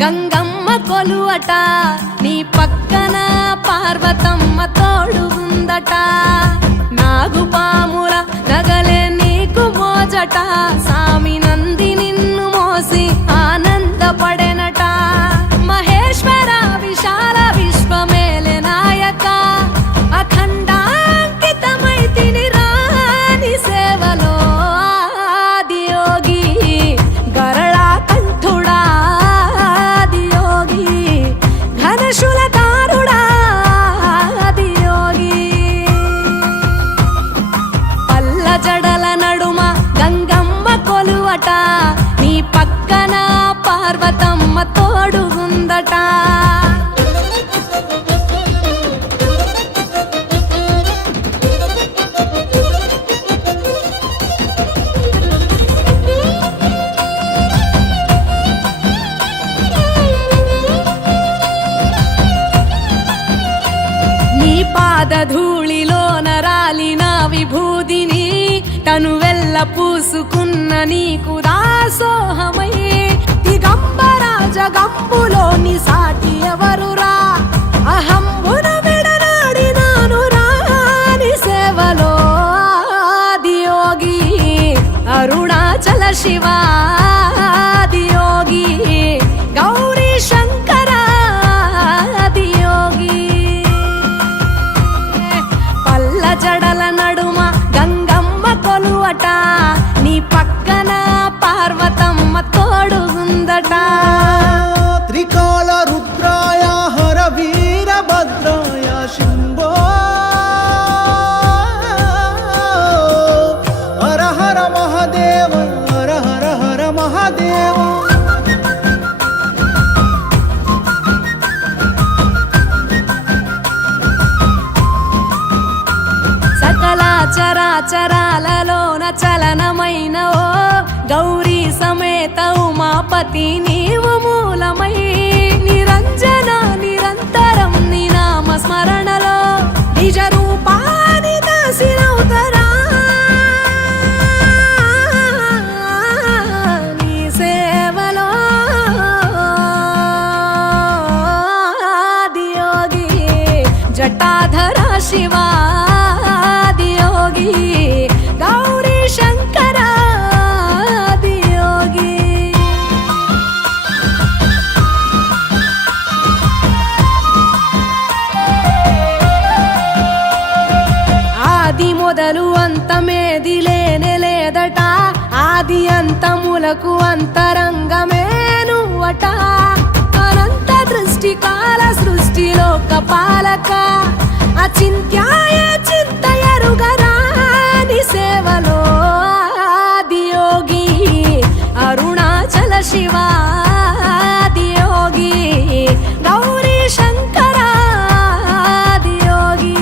గంగమ్మ కొలువట నీ పక్కన పార్వతమ్మ తోడుగుందట నాగుపాముల నగలే నీకు మోజట సామి నంది నిన్ను మోసి ఆనందపడెనట మహేశ్వర విశాల విశ్వమేలే నాయక అఖండాంకితమై తిని రాని సేవలో ఆదియోగి గరళా కంఠుడా ఆదియోగి ఘనశూలధారుడా ఆదియోగి పల్ల జడల నడుమ గంగమ్మ కొలువట నీ పక్కన పార్వతమ్మ తోడుగుందట నీ పాదధూళిలో నరాలిన విభూదిని తనువెల్ల పూసుకున్న నీకు దాసోహమై దిగంబర జగంబులోని సాటి ఎవరురా అహంబున విడనాడినాను రాని సేవలో ఆదియోగి అరుణాచల శివ ఆదియోగి గౌరీ శంకర ఆదియోగి పల్ల జడల నడుమ గంగమ్మ కొలువట నీ పక్కన పార్వతమ్మ తోడుగుందట త్రికాల రుద్రాయ హర వీరభద్రాయ శంభో హర హర మహాదేవ హర హర హర మహాదేవ సకల చరాచరాలలోన చలనమైన ఓ గౌరీ సమేత ఉమాపతి నీవు మూలమై నిరంజన నిరంతరం నీ నామ స్మరణలో నిజ రూపాని దాసినవుతరా నీ సేవలో ఆదియోగి జటాధర శివ ఆదియోగి గౌరీ శంకర ఆదియోగి ఆది మొదలు అంతమేది లేనే లేదట ఆది అంతములకు అంతరంగమే నువ్వట అనంత దృష్టి కాల సృష్టిలోక పాలక అచింత్యాయ చింతయరుగరాని సేవలో ఆదియోగి అరుణాచల శివ ఆదియోగి గౌరీ శంకర ఆదియోగి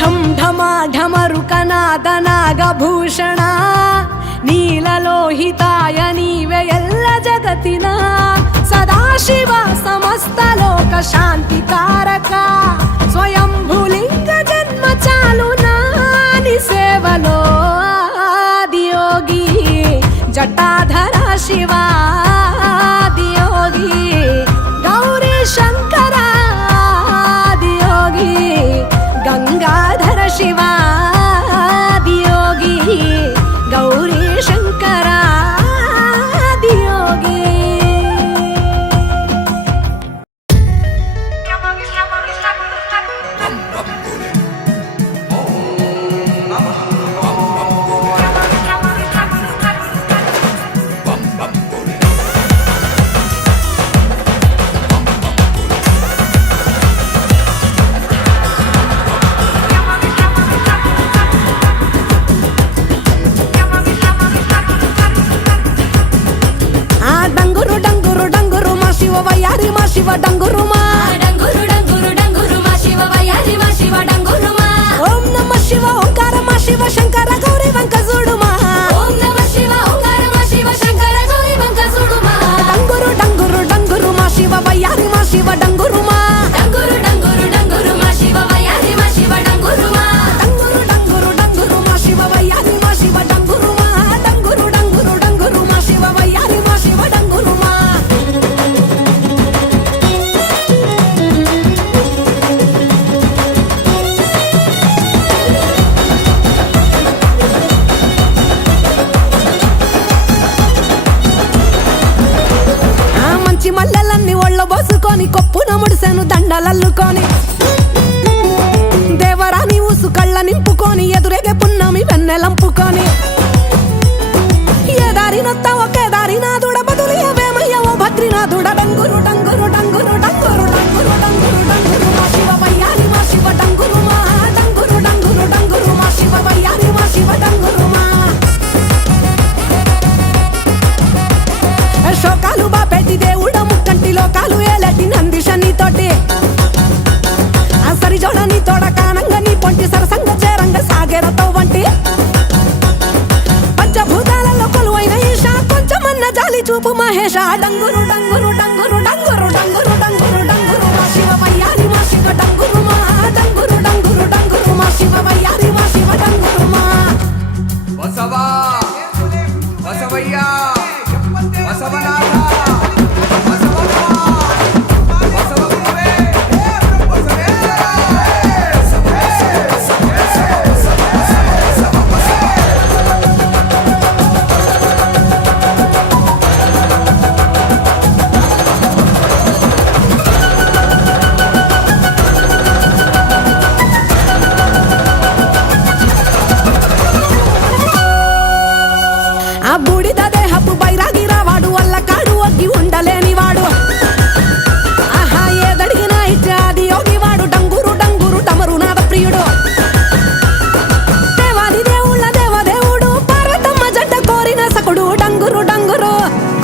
ఢం ఢమా ఢమరుకనాద నాగభూషణ నీలలోహితాయ నీవే ఎల్ల జగతిన సదాశివ సమస్త లోక శాంతికారక స్వయంభులింగ జన్మ చాలు నాని సేవలో ఆదియోగి జటాధర శివ ఆదియోగి గౌరీ శంకర ఆదియోగి గంగాధర శివ ఆదియోగి గౌరీ శంకర ఆదియోగి శివ డంగురు మా డంగురు డంగురు డంగురు మా శివ వయారి మా శివ డంగురు మా ఓం నమ శివ ఓంకార మా శివ శంకర గౌరీ వంక చూడు మా ఓం నమ శివ ఓంకార మా శివ శంకర గౌరీ వంక చూడు మా డంగురు డంగురు డంగురు మా శివ వయారి మా శివ డంగురు మా డంగురు డంగురు డంగురు మా శివ వయారి మా శివ డంగురు మా డంగురు ముడిసెను దండలల్లుకొని దేవరాని ఊసు కళ్ళ నింపుకొని ఎదురేగే పున్నమి వెన్నెలంపుకొని ఏ దారినొత్తా ఒకే దారినాథుడ బదులియవేమయ్య ఓ భద్రినాథుడ డంగురు డంగురు డంగురు డంగురు డంగురు డంగురు డంగురు మా శివ వయ్యారి మా శివ డంగురు మా డంగురు డంగురు డంగురు మా శివ వయ్యారి మా శివ డంగురు మా శోకాలు బాపెట్టి దేవుడ ముక్కంటి లోకాలు ఏలటి నందిషని తోటి సరి జోడని తోడ కానంగ నీ పొంటి సరసంగ చేరంగ సాగేరతో వంటి పంచభూతాలలో కొలువైన ఈశ కొంచెమన్న జాలి చూపు మహేష డంగురు డంగురు డంగురు డంగురు డంగురు డంగురు డంగురు మా శివ వయ్యారి మా శివ డంగురు మా డంగురు డంగురు డంగురు మా శివ వయ్యారి మా శివ డంగురు మా బసవా బసవయ్యా బసవనాథ ఆ బూడిద దేహపు బైరాగి రావాడు వల్ల కాడు ఒగ్గి ఉండలేనివాడు ఆహా ఏదడిగినా ఇచ్చే ఆది యోగివాడు డంగురు డంగురు డమరునాథ ప్రియుడు దేవాది దేవుళ్ళ దేవదేవుడు పార్వతమ్మ జంట కోరిన సకుడు డంగురు డంగురు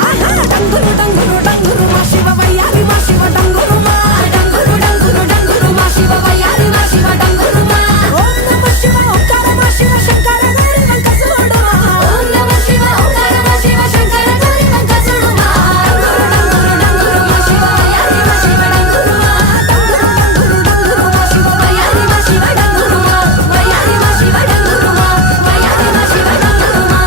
ఆహా డంగురు డంగురు డంగురు మా శివ వయ్యారి మా శివ డంగురు మా డంగురు డంగురు డంగురు మా శివ వయ్యారి మా శివ డంగురు మా ఓం నమః శివ ఓంకార మా శివ శంకర గౌరి వెంకటేశ్వరుడు మా ఓం నమః శివ ఓంకార మా శివ శంకర గౌరి వెంకటేశ్వరుడు మా డంగురు డంగురు మా శివ వయ్యారి మా శివ డంగురు మా డంగురు డంగురు మా శివ వయ్యారి మా శివ డంగురు మా వయ్యారి మా శివ డంగురు మా వయ్యారి మా శివ డంగురు మా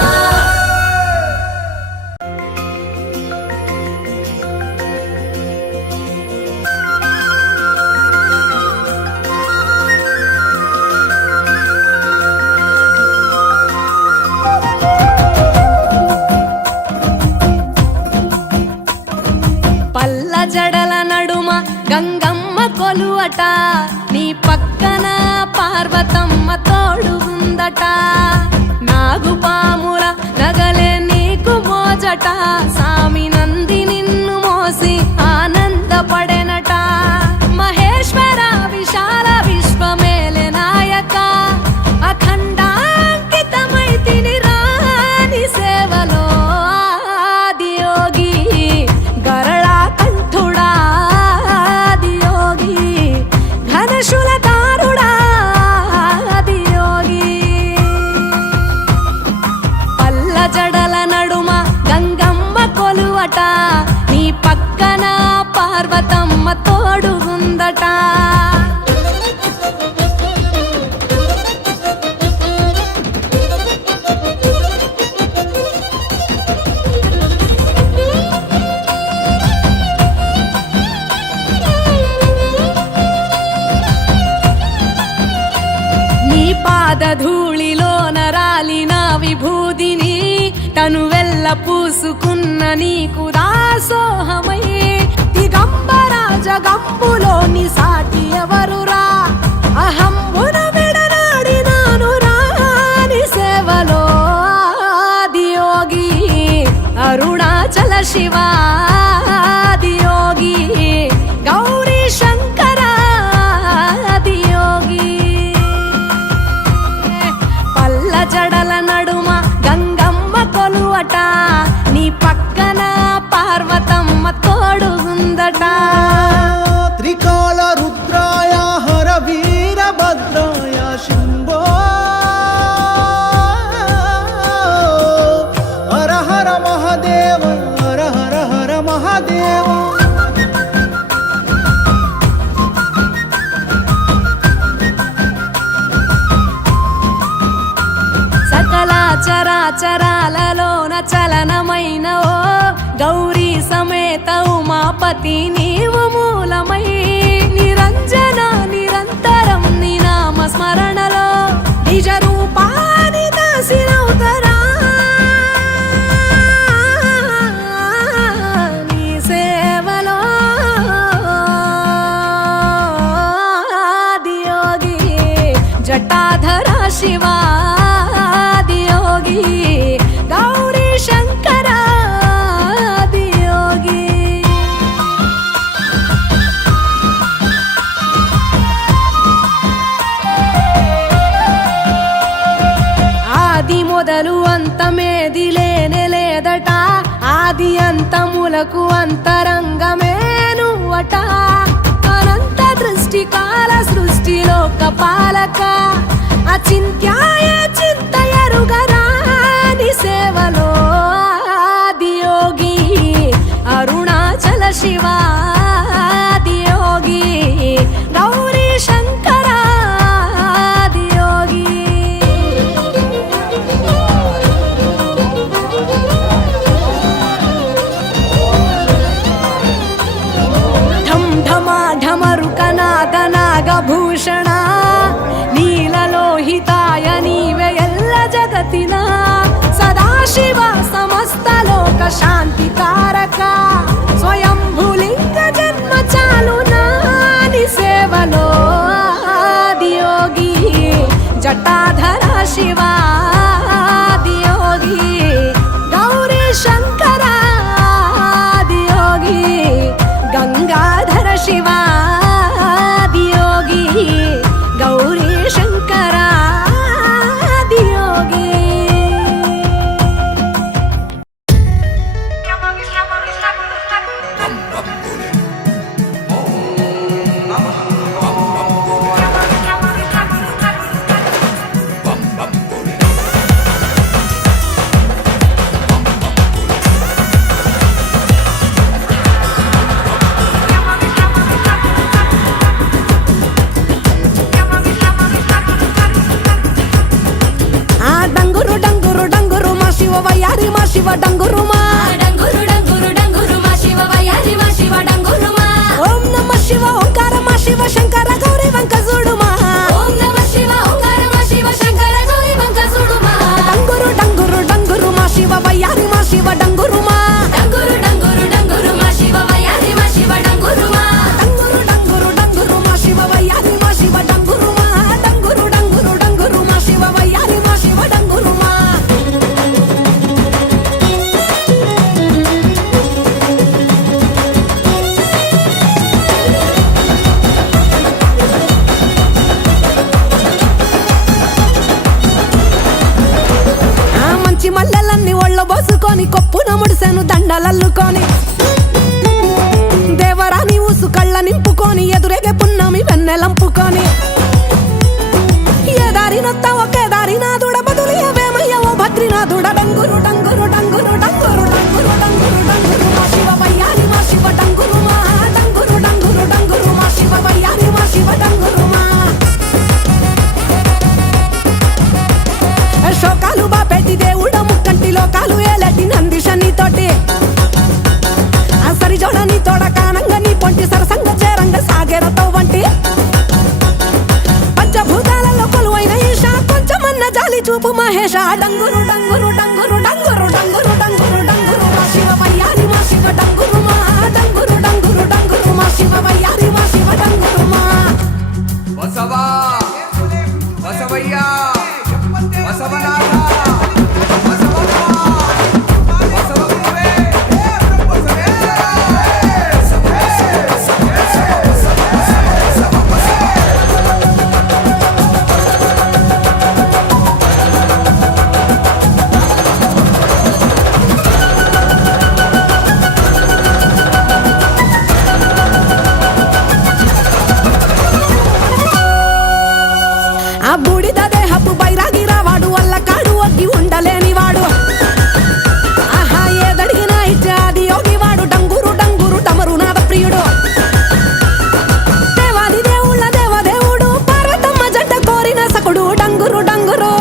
పల్ల జడల నడుమ గంగమ్మ కొలువట నీ పక్కన పార్వతమ్మ తోడు ఉందట నాగుపాముల నగలే నీకు మోజట సామి నంది నిన్ను మోసి ఆనందపడెనట మహేశ్వర విశాల విశ్వమేలే నాయక అఖండాంకితమై తిని రాని సేవలో ఆదియోగి గరళా కంఠుడా ఆదియోగి ఘనశూలధారుడా ఆదియోగి పల్ల జడల నడుమ గంగమ్మ కొలువట నీ పక్కన పార్వతమ్మ తోడు ఉందట నీ పాదధూళిలో నరాలిన విభూదిని తనువెల్ల పూసుకున్న నీకు దాసోహమై దిగంబర జగంబులోని సాటి ఎవరురా అహంబున విడనాడినాను రాని సేవలో ఆదియోగి అరుణాచల శివ ఆదియోగి గౌరీ శంకర ఆదియోగి పల్ల జడల నడుమ గంగమ్మ కొలువట నీ పక్కన పార్వతమ్మ తోడు ఉందట త్రికాల రుద్రాయ హర వీరభద్రాయ శంభో హర హర మహాదేవ హర హర హర మహాదేవ సకల చరాచరాలలోన చలనమైన ఓ గౌరీ సమేత ఉమాపతి నీవు మూలమై నిరంజన నిరంతరం నీ నామ స్మరణలో నిజ రూపాని దాసినవుతరా నీ సేవలో ಶಿವಾದಿಯೋಗಿ ಗೌರಿ ಶಂಕರಾದಿಯೋಗಿ ఆది మొదలు అంత మేదిలేనే లేదట ఆది అంత ములకు అంతరంగమే నువ్వట అనంత దృష్టి కాల సృష్టిలోక పాలక అచింత్యాయ చింతయరుగరాని సేవలో ఆదియోగి అరుణాచల శివాదియోగి గౌరీ శంకరాదియోగి ఢం ఢమా ఢమరుకనాద నాగభూషణ నీలలోహితాయ నీవే ఎల్ల జగతిన సదాశివ సమస్త లోక శాంతికారక స్వయంభులింగ జన్మ చాలు నాని సేవలో ఆదియోగి జటాధర శివాదియోగి గౌరీ శంకరాదియోగి గంగాధర శివాదియోగి గౌరీ శంకరాదియోగి ఆ డంగురు డంగురు డంగురు మా శివ వయ్యారి మా శివ డంగురు మా డంగురు డంగురు డంగురు మా శివ వయ్యారి మా శివ డంగురు మా ఓం నమ శివ ఓంకార మా శివ శంకర గౌరీ వంక చూడు మా ఓం నమః శివ ఓంకార మా శివ శంకర గౌరీ వంక చూడు మా డంగురు డంగురు డంగురు మా శివ వయ్యారి మా శివ డంగురు మా డంగురు డంగురు డంగురు మా శివ వయ్యారి మా శివ డంగురు మా డంగురు డంగురు డంగురు మా శివ వయ్యారి మా శివ డంగురు మా డంగురు డంగురు డంగురు మా శివ వయ్యారి మా శివ డంగురు మా ఆ మంచి మల్లెలన్నీ ఒళ్ళో బోసుకొని కొప్పున ముడిసెను దండలల్లుకొని దేవరాని ఊసు కళ్ళ నింపుకొని ఎదురేగే పున్నమి వెన్నెలంపుకొని ఏ దారినొత్త ఒకే దారినాథుడ బదులియవేమయ్య ఓ భద్రినాథుడ డంగురు డంగురు డంగురు డంగురు డంగురు డంగురు డంగురు మా శివ వయ్యారి మా శివ డంగురు మా డంగురు డంగురు డంగురు మా శివ వయ్యారి మా శివ డంగురు మా శోకాలు బాపెట్టి దేవుడ ముక్కంటి లోకాలు ఏలటి నందిషని తోటి ఆ సరిజోడని తోడ కానంగ నీ పొంటి సరసంగ చేరంగ సాగేరతో వంటి పంచభూతాలలో కొలువైన ఈశ కొంచెమన్న జాలి చూపు మహేష డంగురు డంగురు డంగురు డంగురు డంగురు డంగురు డంగురు మా శివ వయ్యారి మా శివ డంగురు మా డంగురు డంగురు డంగురు మా శివ వయ్యారి మా శివ డంగురు మా బసవా బసవయ్య బసవనాథ బసవమ్మ బసవగురువే ఆ బూడిద దేహపు బైరాగి రావాడు వల్ల కాడు ఒగ్గి ఉండలేని వాడు ఆహా ఏదడిగినా ఇచ్చే ఆది యోగి వాడు డంగురు డంగురు డమరునాథ ప్రియుడు దేవాది దేవుళ్ళ దేవదేవుడు పార్వతమ్మ జంట కోరిన సకుడు డంగురు డంగురు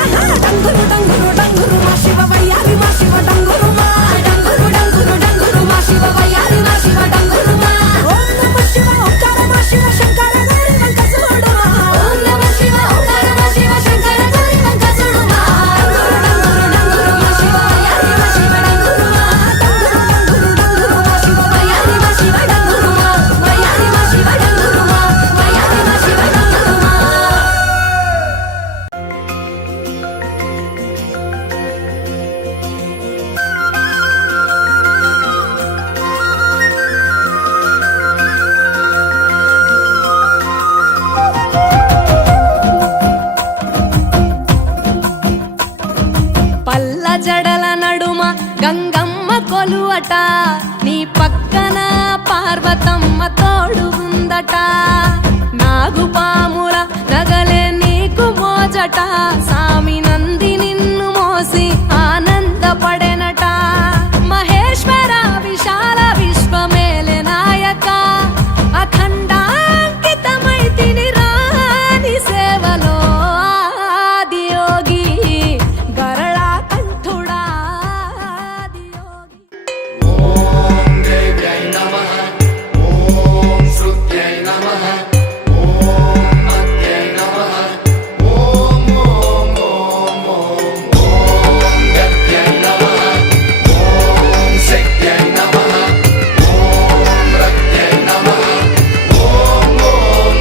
ఆహా డంగురు డంగురు డంగురు మా శివ వయ్యారి మా శివ డంగురు మా డంగురు డంగురు డంగురు మా శివ వయ్యారి మా శివ డంగురు మా ఓం నమ శివ ఓంకార మా శివ శంకర గౌరీ వంక చూడు మా ఓం నమః శివ ఓంకార ఉందట, నీ పక్కన పార్వతమ్మ తోడు ఉందట, నాగుపాముల నగలే నీకు మోజట, సామి నంది నిన్ను మోసి ఆనందపడెనట, మహేశ్వర విశాల విశ్వమేలె నాయక, అఖండాంకితమైతిని రాని సేవలో ఆదియోగి గరళా కంఠుడా ఆదియోగి. ఓం దేవ్యై నమః ఓం శృత్యై నమః ఓం మత్యై నమః ఓం ఓం ఓం ఓం ఓం గత్యై నమః ఓం శక్త్యై నమః ఓం రక్త్యై నమః ఓం ఓం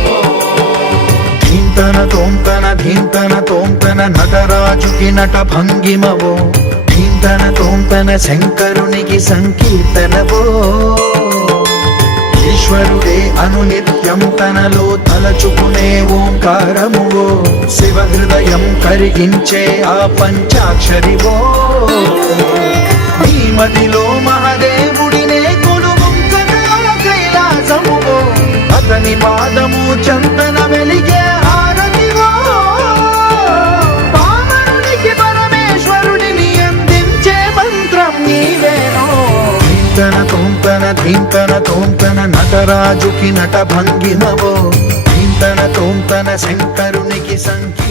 ధీంతన తోంతన ధీంతన తోంతన నటరాజుకి నట భంగిమవో, ధీంతన తోంతన శంకరునికి సంకీర్తనవో, ఈశ్వరుడే అనునిత్యం తనలో తలచుకునే ఓంకారమువో, శివ హృదయం కరిగించే ఆ పంచాక్షరివో, నీ మదిలో మహాదేవుడినే కొలువుంకగా కైలాసమువో, అతని పాదము చందన వెలిగే హారతివో, పామరునికి పరమేశ్వరుడిని అందించే మంత్రం నీవేనో. ధీంతన తోంతన ధీంతన తోంతన నటరాజుకి నట భంగిమవో, ధీంతన తోంతన శంకరునికి సంకీ